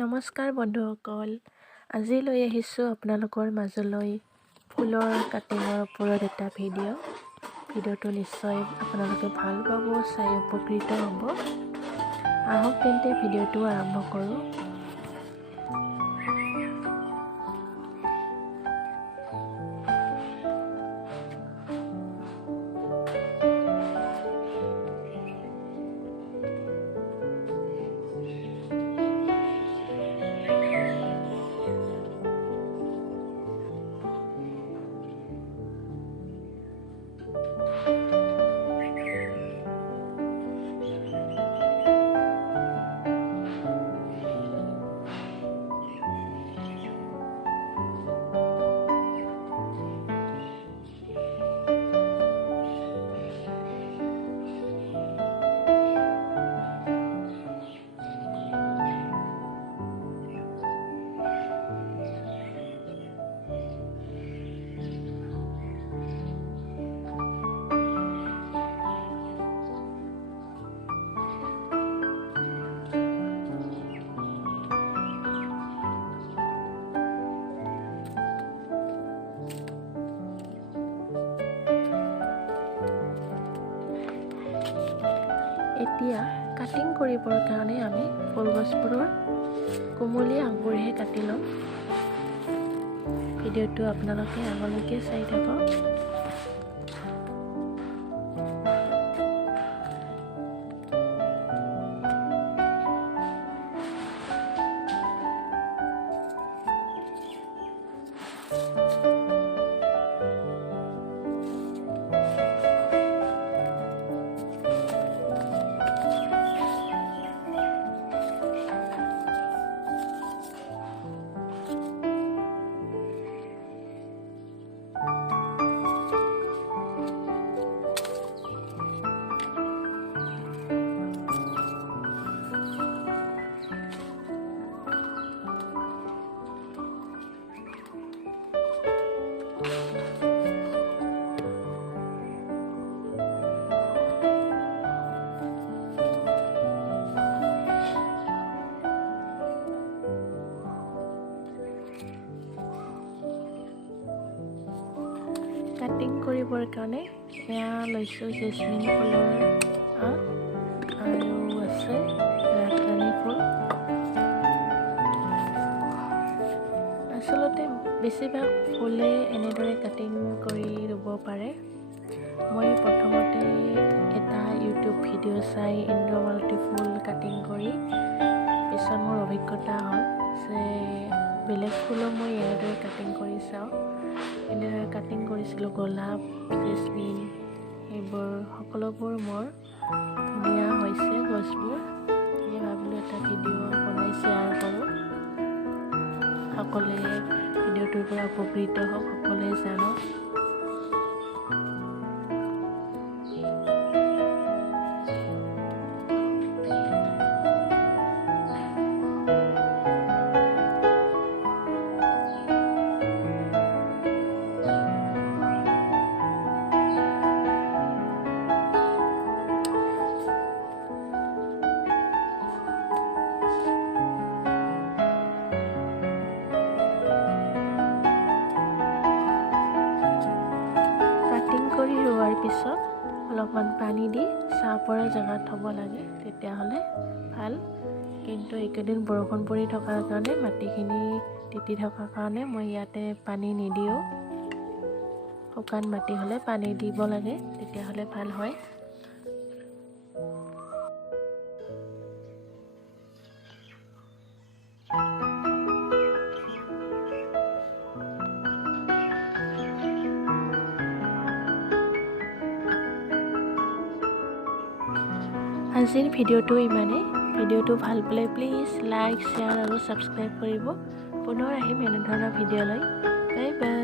নমস্কাৰ বন্ধুসকল, আজি লৈ আহিছোঁ আপোনালোকৰ মাজলৈ ফুলৰ কাটিঙৰ ওপৰত এটা ভিডিঅ'টো নিশ্চয় আপোনালোকে ভাল পাব, চাই উপকৃত হ'ব। আহক তেন্তে ভিডিঅ'টো আৰম্ভ কৰোঁ। এতিয়া কাটিং কৰিবৰ কাৰণে আমি ফুলগছবোৰৰ কোমলীয়া আগবোৰহে কাটি ল'ম। ভিডিঅ'টো আপোনালোকে আগলৈকে চাই থাকক। কাটিং কৰিবৰ কাৰণে এয়া লৈছোঁ জেচমিন ফুলৰ আৰু আছে ৰাতৰাণী ফুল। আচলতে বেছিভাগ ফুলে এনেদৰে কাটিং কৰি ৰুব পাৰে। মই প্ৰথমতে এটা ইউটিউব ভিডিঅ' চাই ইন্দ্ৰমালতী ফুল কাটিং কৰি পিছত মোৰ অভিজ্ঞতা হ'ল যে বেলেগ ফুলো মই এনেদৰে কাটিং কৰি চাওঁ। এনেদৰে কাটিং কৰিছিলোঁ গোলাপ, জেচমিন, এইবোৰ সকলোবোৰ মোৰ ধুনীয়া হৈছে গছবোৰ। সেয়ে ভাবিলোঁ এটা ভিডিঅ' বনাই শ্বেয়াৰ কৰোঁ, সকলোৱে ভিডিঅ'টোৰ পৰা উপকৃত হওক, সকলোৱে জানক। কৰি ৰোৱাৰ পিছত অলপমান পানী দি ছাঁ পৰা জেগাত থ'ব লাগে, তেতিয়াহ'লে ভাল। কিন্তু এইকেইদিন বৰষুণ পৰি থকাৰ কাৰণে মাটিখিনি তিতি থকাৰ কাৰণে মই ইয়াতে পানী নিদিওঁ। শুকান মাটি হ'লে পানী দিব লাগে, তেতিয়াহ'লে ভাল হয়। আজিৰ ভিডিঅ'টো ইমানেই। ভিডিঅ'টো ভাল পালে প্লিজ লাইক, শ্বেয়াৰ আৰু ছাবস্ক্ৰাইব কৰিব। পুনৰ আহিম এনেধৰণৰ ভিডিঅ' লৈ। Bye bye.